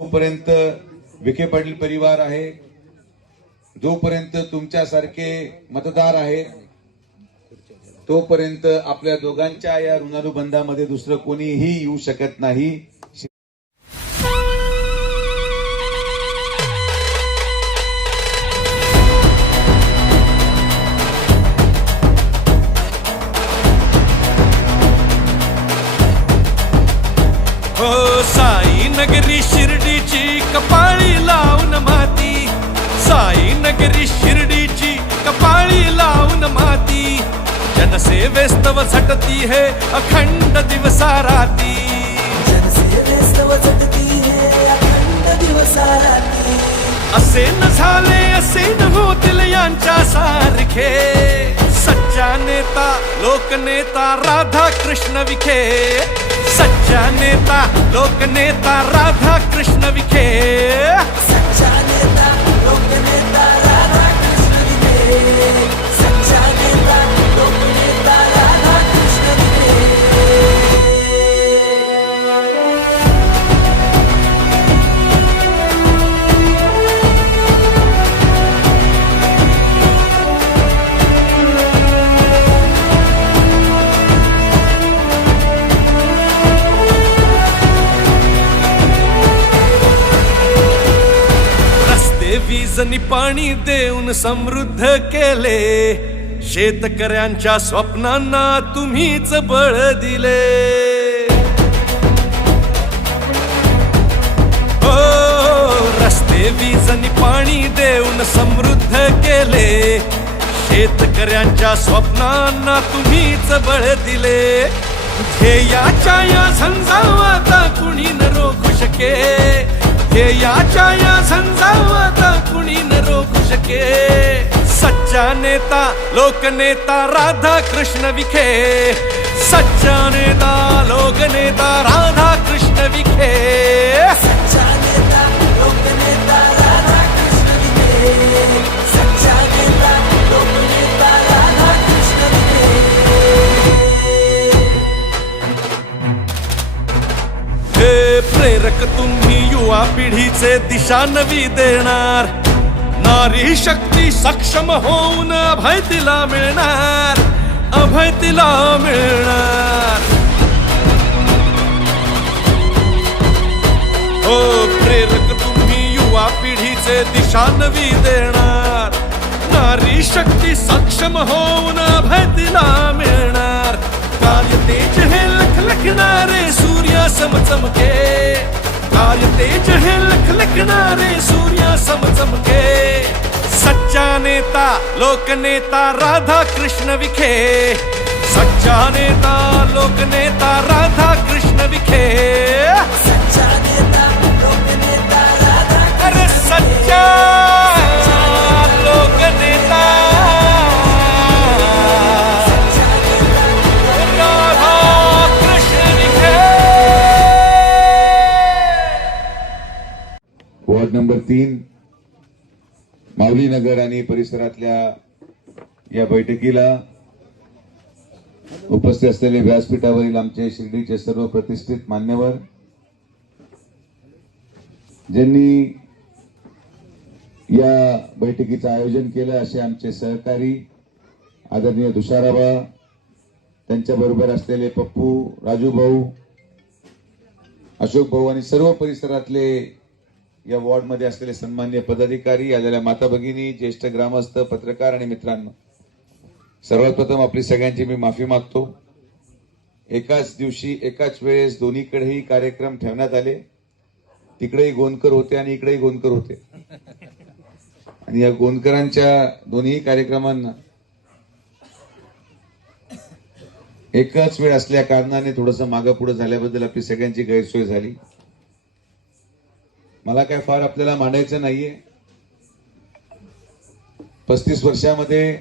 जोपर्यंत विखे पाटील परिवार आहे जोपर्यंत तुमच्यासारखे मतदार आहे तोपर्यंत आपल्या दोघांच्या या ऋणानुबंधामध्ये दुसरं कोणीही येऊ शकत नाही. जनसेवेस्तव झटती है अखंड दिवसा राती जनसेवेस्तव झटती हे अखंड असे न झाले असे न होतील यांच्या सारखे। सच्चा नेता लोकनेता राधा कृष्ण विखे। सच्चा नेता लोकनेता राधा कृष्ण विखे। सच्चा नेता लोकनेता रस्ते पाणी देऊन समृद्ध केले. शेतकऱ्यांच्या स्वप्नांना तुम्हीच बळ दिले. हो रस्ते वीजनी पाणी देऊन समृद्ध केले. शेतकऱ्यांच्या स्वप्नांना तुम्हीच बळ दिले. ध्येयाच्या या झंझावाता कुणी न रोखू शके. ध्येयाच्या या झंझावात कुणी न रोखू शके सच्चा नेता लोकनेता राधा कृष्ण विखे। सच्चा नेता लोकनेता राधा कृष्ण विखे। सच्चा नेता नेता राधा कृष्ण विखे। हे प्रेरक तुम्ही युवा पिढीचे दिशा नवी देणार। नारी शक्ती सक्षम होऊन अभय तिला मिळणार अभय तिला मिळणार. हो प्रेरक तुम्ही युवा पिढीचे दिशा नवी देणार. नारी शक्ती सक्षम होऊन अभय तिला मिळणार. कार्य तेज हे लखलखणारे सूर्य समचमके. कार्य तेज हे लखलखणारे सूर्य समचमके. सच्चा नेता लोकनेता राधा कृष्ण विखे। सच्चा नेता लोकनेता राधा कृष्ण विखे। सच्चा नेता लोकनेता राधा अरे सच्चा लोकनेता राधा कृष्ण विखे। वॉर्ड नंबर तीन माऊली नगर आणि परिसरातल्या या बैठकीला उपस्थित असलेले व्यासपीठावरील आमचे शिर्डीचे सर्व प्रतिष्ठित मान्यवर ज्यांनी या बैठकीचं आयोजन केलं असे आमचे सहकारी आदरणीय तुषाराबा त्यांच्या बरोबर असलेले पप्पू राजू भाऊ अशोक भाऊ आणि सर्व परिसरातले या वॉर्डमध्ये असलेले सन्मान्य पदाधिकारी आलेल्या माता भगिनी ज्येष्ठ ग्रामस्थ पत्रकार आणि मित्रांनो सर्वात प्रथम आपली सगळ्यांची मी माफी मागतो. एकाच दिवशी एकाच वेळेस दोन्हीकडेही कार्यक्रम ठेवण्यात आले. तिकडेही गोंदकर होते आणि इकडेही गोंदकर होते. आणि या गोंदकरांच्या दोन्ही कार्यक्रमांना एकच वेळ असल्या कारणाने थोडस मागं पुढे झाल्याबद्दल आपली सगळ्यांची गैरसोय झाली. मला काय फार आपल्याला मांडायचं नाहीये. पस्तीस वर्षामध्ये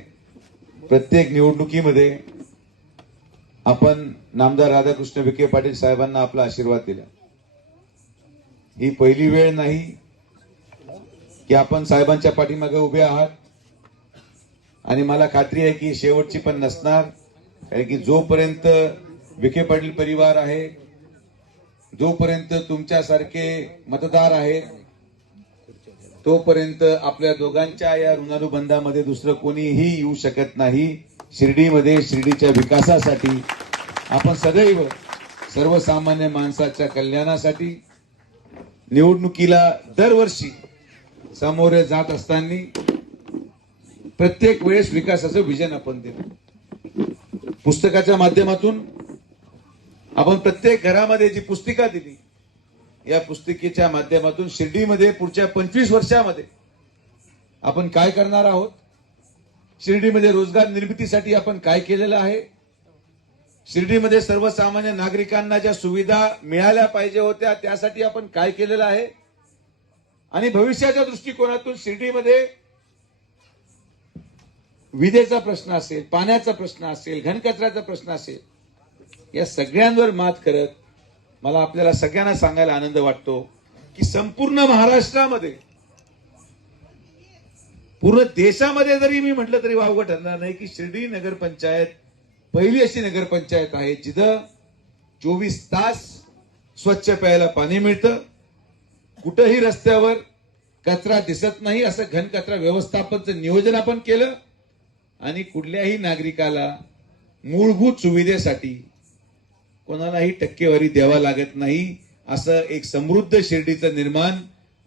प्रत्येक निवडणुकीमध्ये आपण नामदार राधाकृष्ण विखे पाटील साहेबांना आपला आशीर्वाद दिला. ही पहिली वेळ नाही की आपण साहेबांच्या पाठीमागे उभे आहात. आणि मला खात्री आहे की शेवटची पण नसणार कारण की जोपर्यंत विखे पाटील परिवार आहे जोपर्यंत तुमच्यासारखे मतदार आहेत तोपर्यंत आपल्या दोघांच्या या ऋणानुबंधामध्ये दुसरं कोणीही येऊ शकत नाही. शिर्डीमध्ये शिर्डीच्या विकासासाठी आपण सदैव सर्वसामान्य माणसाच्या कल्याणासाठी निवडणुकीला दरवर्षी सामोरे जात असताना प्रत्येक वेळेस विकासाचं विजन आपण देतो. पुस्तकाच्या माध्यमातून आपण प्रत्येक घरामध्ये जी पुस्तिका दिली या पुस्तिकेच्या माध्यमातून शिर्डीमध्ये पुढच्या पंचवीस वर्षामध्ये आपण काय करणार आहोत? शिर्डीमध्ये रोजगार निर्मितीसाठी आपण काय केलेलं आहे? शिर्डीमध्ये सर्वसामान्य नागरिकांना ज्या सुविधा मिळाल्या पाहिजे होत्या त्यासाठी आपण काय केलेलं आहे? आणि भविष्याच्या दृष्टिकोनातून शिर्डीमध्ये विजेचा प्रश्न असेल पाण्याचा प्रश्न असेल घनकचऱ्याचा प्रश्न असेल या सगळ्यांवर मात करत मला आपल्याला सगळ्यांना सांगायला आनंद वाटतो की संपूर्ण महाराष्ट्रामध्ये पूर्ण देशामध्ये जरी मी म्हटलं तरी वावगं ठरणार नाही की शिर्डी नगरपंचायत पहिली अशी नगरपंचायत आहे जिथं चोवीस तास स्वच्छ प्यायला पाणी मिळतं. कुठंही रस्त्यावर कचरा दिसत नाही असं घनकचरा व्यवस्थापनचं नियोजन आपण केलं. आणि कुठल्याही नागरिकाला मूलभूत सुविधेसाठी कोणालाही टक्केवारी द्यावा लागत नाही असं एक समृद्ध शिर्डीचं निर्माण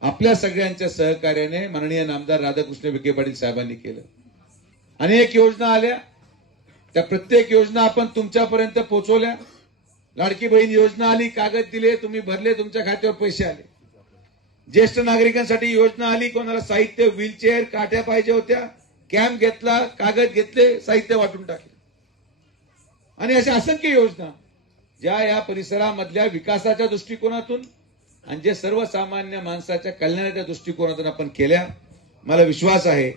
आपल्या सगळ्यांच्या सहकार्याने माननीय नामदार राधाकृष्ण विखे पाटील साहेबांनी केलं. अनेक योजना आल्या. त्या प्रत्येक योजना आपण तुमच्यापर्यंत पोहोचवल्या लाडकी बहीण योजना आली कागद दिले तुम्ही भरले तुमच्या खात्यावर पैसे आले. ज्येष्ठ नागरिकांसाठी योजना आली कोणाला साहित्य व्हीलचेअर काठ्या पाहिजे होत्या कॅम्प घेतला कागद घेतले साहित्य वाटून टाकले. आणि अशा असंख्य योजना ज्या या परिसरामधल्या विकासाच्या दृष्टिकोनातून आणि जे सर्वसामान्य माणसाच्या कल्याणाच्या दृष्टिकोनातून आपण केल्या मला विश्वास आहे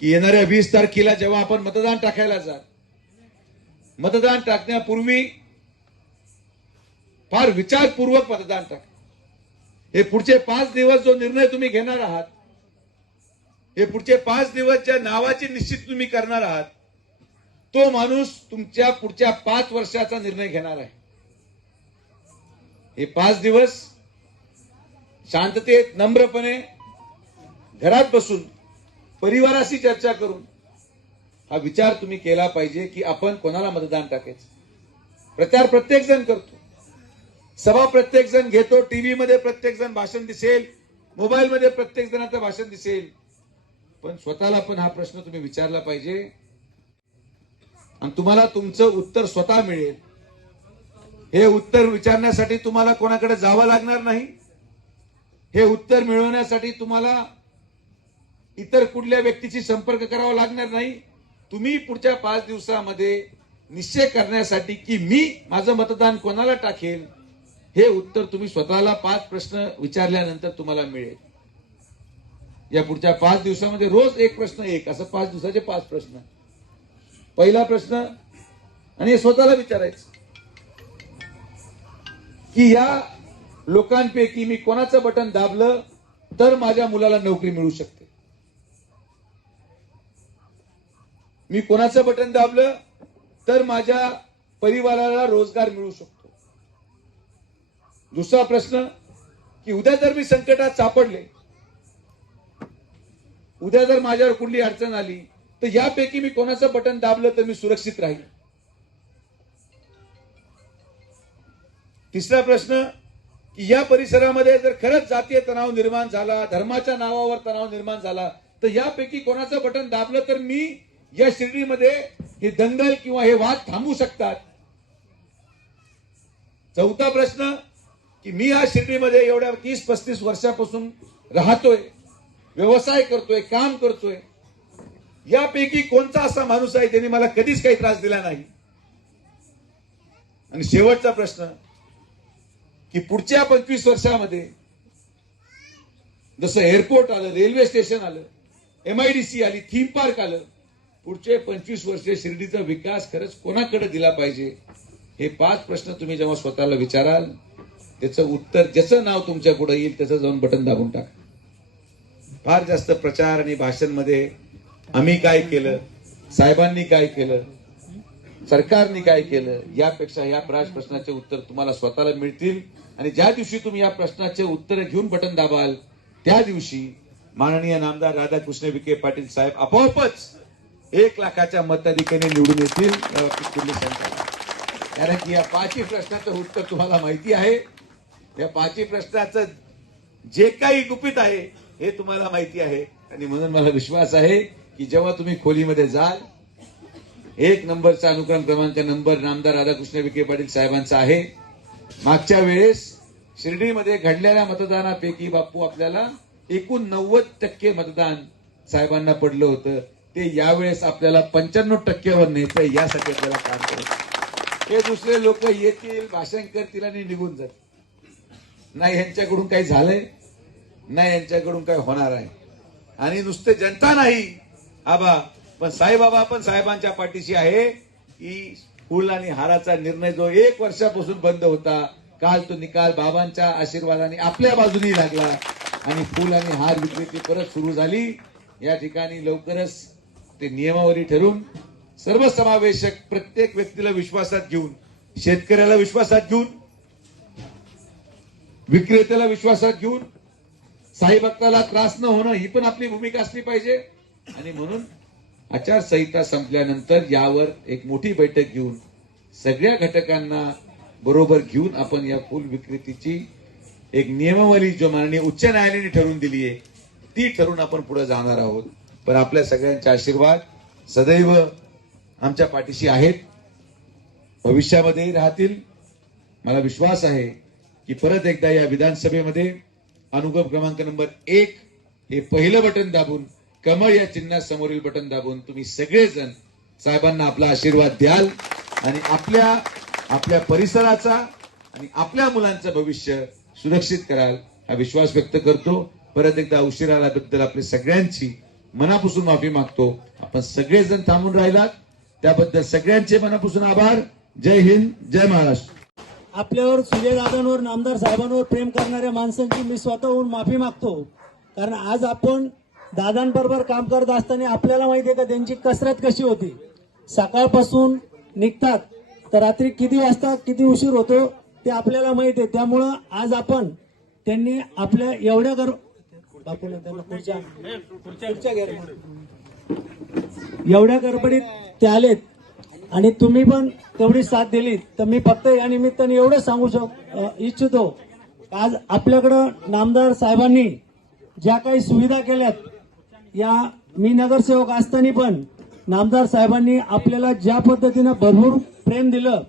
की येणाऱ्या वीस तारखेला जेव्हा आपण मतदान टाकायला जा मतदान टाकण्यापूर्वी फार विचारपूर्वक मतदान टाका. हे पुढचे पाच दिवस जो निर्णय तुम्ही घेणार आहात हे पुढचे पाच दिवस ज्या नावाची निश्चित तुम्ही करणार आहात तो माणूस तुमच्या पुढच्या पाच वर्षाचा निर्णय घेणार आहे. हे पाच दिवस शांततेत नम्रपणे घरात बसून परिवाराशी चर्चा करून हा विचार तुम्ही केला पाहिजे की आपण कोणाला मतदान टाकायचं? प्रचार प्रत्येक जण करतो. सभा प्रत्येक जण घेतो. टीव्ही मध्ये प्रत्येक जण भाषण दिसेल. मोबाईलमध्ये प्रत्येक जणाचं भाषण दिसेल. पण स्वतःला पण हा प्रश्न तुम्ही विचारला पाहिजे. आणि तुम्हाला तुमचं उत्तर स्वतः मिळेल. हे उत्तर विचारण्यासाठी तुम्हाला कोणाकडे जावं लागणार नाही? हे उत्तर मिळवण्यासाठी तुम्हाला इतर कुठल्या व्यक्तीशी संपर्क करावा लागणार नाही? तुम्ही पुढच्या पाच दिवसामध्ये निश्चय करण्यासाठी की मी माझं मतदान कोणाला टाकेल? हे उत्तर तुम्ही स्वतःला पाच प्रश्न विचारल्यानंतर तुम्हाला मिळेल. या पुढच्या पाच दिवसामध्ये रोज एक प्रश्न एक असं पाच दिवसाचे पाच प्रश्न. पहिला प्रश्न आणि हे स्वतःला विचारायचं. की या लोकांपैकी मी कोणाचं बटन दाबलं तर माझ्या मुलाला नोकरी मिळू शकते. मी कोणाचं बटन दाबलं तर माझ्या परिवाराला रोजगार मिळू शकतो. दुसरा प्रश्न की उद्या जर मी संकटात सापडले उद्या जर माझ्यावर कुठली अडचण आली तर यापैकी मी कोणाचं बटन दाबलं तर मी सुरक्षित राहील तिसरा प्रश्न की या परिसरामध्ये जर खरंच जातीय तणाव निर्माण झाला धर्माच्या नावावर तणाव निर्माण झाला तर यापैकी कोणाचं बटन दाबलं तर मी या शिर्डीमध्ये हे दंगल किंवा हे वाद थांबू शकतात? चौथा प्रश्न की मी या शिर्डीमध्ये एवढ्या तीस पस्तीस वर्षापासून राहतोय व्यवसाय करतोय काम करतोय. यापैकी कोणता असा माणूस आहे त्यांनी मला कधीच काही त्रास दिला नाही? आणि शेवटचा प्रश्न की पुढच्या पंचवीस वर्षामध्ये जसं एअरपोर्ट आलं रेल्वे स्टेशन आलं एमआयडीसी आली थीम पार्क आलं पुढचे पंचवीस वर्षे शिर्डीचा विकास खरंच कोणाकडे दिला पाहिजे? हे पाच प्रश्न तुम्ही जेव्हा स्वतःला विचाराल त्याचं उत्तर ज्याचं नाव तुमच्यापुढे येईल त्याचं जाऊन बटन दाबून टाका. फार जास्त प्रचार आणि भाषणमध्ये आम्ही काय केलं साहेबांनी काय केलं सरकारने काय केलं यापेक्षा या प्राज प्रश्नाचे उत्तर तुम्हाला स्वतःला मिळतील. आणि ज्या दिवशी तुम्ही या प्रश्नाचे उत्तर घेऊन बटन दाबाल त्या दिवशी माननीय नामदार राधाकृष्ण विखे पाटील साहेब आपोआपच एक लाखाच्या मताधिकेने निवडून येतील कारण की या पाचही प्रश्नाचं उत्तर तुम्हाला माहिती आहे. या पाचही प्रश्नाचं जे काही गुपित आहे हे तुम्हाला माहिती आहे. आणि म्हणून मला विश्वास आहे की जेव्हा तुम्ही खोलीमध्ये जाल एक नंबरचा अनुक्रम क्रमांक नंबर नामदार राधाकृष्ण विखे पाटील साहेबांचा आहे. मागच्या वेळेस शिर्डीमध्ये घडलेल्या मतदानापैकी बापू आपल्याला एकूण नव्वद टक्के मतदान साहेबांना पडलं होतं. ते यावेळेस आपल्याला पंच्याण्णव टक्क्यावर न्यायचं यासाठी आपल्याला काम करत हे दुसरे लोक येतील भाषण करतील आणि निघून जातील. नाही यांच्याकडून काही झालंय? नाही यांच्याकडून काही होणार आहे. आणि नुसते जनता नाही. आबा पण साईबाबा पण साहेबांच्या पाठीशी आहे. की फुल आणि हाराचा निर्णय जो एक वर्षापासून बंद होता काल तो निकाल बाबांच्या आशीर्वादाने आपल्या बाजूने लागला आणि फुल आणि हार विक्रेती परत सुरू झाली. या ठिकाणी लवकरच ते नियमावली ठरून सर्वसमावेशक प्रत्येक व्यक्तीला विश्वासात घेऊन शेतकऱ्याला विश्वासात घेऊन विक्रेत्याला विश्वासात घेऊन साई भक्ताला त्रास न होणं ही पण आपली भूमिका असली पाहिजे. आणि म्हणून आचारसंहिता संपल्यानंतर यावर एक मोठी बैठक घेऊन सगळ्या घटकांना बरोबर घेऊन आपण या फुल विक्रेतीची एक नियमावली जो माननीय उच्च न्यायालयाने ठरवून दिली आहे ती ठरवून आपण पुढे जाणार आहोत. पण आपल्या सगळ्यांचे आशीर्वाद सदैव आमच्या पाठीशी आहेत. भविष्यामध्ये राहतील. मला विश्वास आहे की परत एकदा या विधानसभेमध्ये अनुगम क्रमांक नंबर एक हे पहिलं बटन दाबून कमळ या चिन्हासमोरील बटन दाबून तुम्ही सगळेजण साहेबांना आपला आशीर्वाद द्याल आणि आपल्या आपल्या परिसराचा आणि आपल्या मुलांचं भविष्य सुरक्षित कराल हा विश्वास व्यक्त करतो. परत एकदा उशिरा आल्याबद्दल आपली सगळ्यांची मनापासून माफी मागतो. आपण सगळेजण थांबून राहिलात. त्याबद्दल सगळ्यांचे मनापासून आभार. जय हिंद जय महाराष्ट्र. आपल्यावर सूर्यदादांवर नामदार साहेबांवर प्रेम करणाऱ्या माणसांची मी स्वतःहून माफी मागतो. कारण आज आपण दादांबरोबर काम करत असताना आपल्याला माहिती आहे का त्यांची कसरत कशी होती? सकाळपासून निघतात तर रात्री किती वाजता किती उशीर होतो ते आपल्याला माहिती आहे. त्यामुळं आज आपण त्यांनी आपल्या एवढ्या कर बापूला त्यांना एवढ्या गडबडीत ते आलेत. आणि तुम्ही पण तेवढी साथ दिली तर मी फक्त या निमित्ताने एवढं सांगू शक इच्छितो आज आपल्याकडं नामदार साहेबांनी ज्या काही सुविधा केल्यात या मी नगरसेवक असताना पण नामदार साहेबांनी आपल्याला ज्या पद्धतीनं भरपूर प्रेम दिलं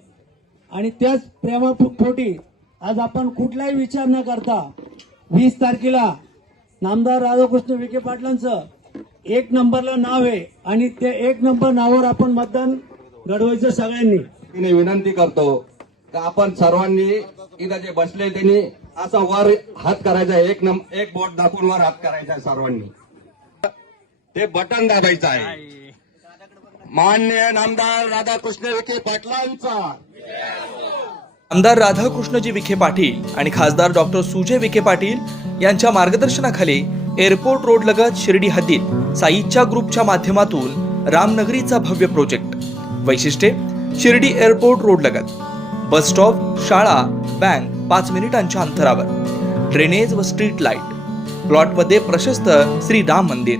आणि त्याच प्रेमापोटी आज आपण कुठलाही विचार न करता वीस तारखेला नामदार राधाकृष्ण विखे पाटलांचं एक नंबरला नाव आहे आणि ते एक नंबर नावावर आपण मतदान घडवायचं सगळ्यांनी विनंती करतो का आपण सर्वांनी इथं जे बसले त्यांनी असा वर हात करायचा आहे. एक नंबर एक बोट दाखवून वर हात करायचा आहे सर्वांनी ते बटन दाबायचं आहे. मान्य नामदार राधाकृष्ण विखे पाटलांचा. आमदार राधाकृष्णजी विखे पाटील आणि खासदार डॉक्टर सुजय विखे पाटील यांच्या मार्गदर्शनाखाली एअरपोर्ट रोड लगत शिर्डी हद्दीत साईच्या ग्रुपच्या माध्यमातून रामनगरीचा भव्य प्रोजेक्ट. वैशिष्ट्ये शिर्डी एअरपोर्ट रोड लगत. बस स्टॉप शाळा बँक पाच मिनिटांच्या अंतरावर. ड्रेनेज व स्ट्रीट लाइट. प्लॉटमध्ये प्रशस्त श्री राम मंदिर.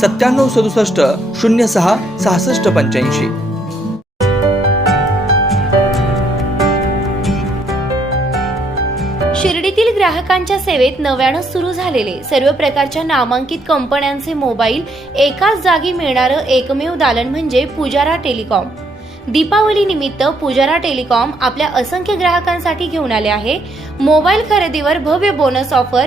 सत्त्याण्णव सदुसष्ट शून्य सहा सहासष्ट पंच्याऐंशी. शिर्डीतील ग्राहकांच्या सेवेत नव्यानं सुरू झालेले सर्व प्रकारच्या नामांकित कंपन्यांचे मोबाईल एकाच जागी मिळणारं एकमेव दालन म्हणजे पुजारा टेलिकॉम. दीपावली निमित्त पुजारा टेलिकॉम आपल्या असंख्य ग्राहकांसाठी घेऊन आले आहे. मोबाईल खरेदीवर भव्य बोनस ऑफर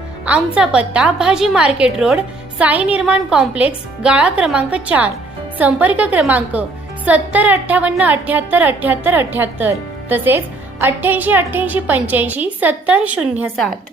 आमचा पत्ता भाजी मार्केट रोड साई निर्माण कॉम्प्लेक्स गाळा क्रमांक चार. संपर्क क्रमांक सत्तर अठ्ठावन्न अठ्याहत्तर अठ्याहत्तर अठ्याहत्तर. तसेच अठ्ठ्याऐंशी अठ्ठ्याऐंशी पंच्याऐंशी सत्तर शून्य सात.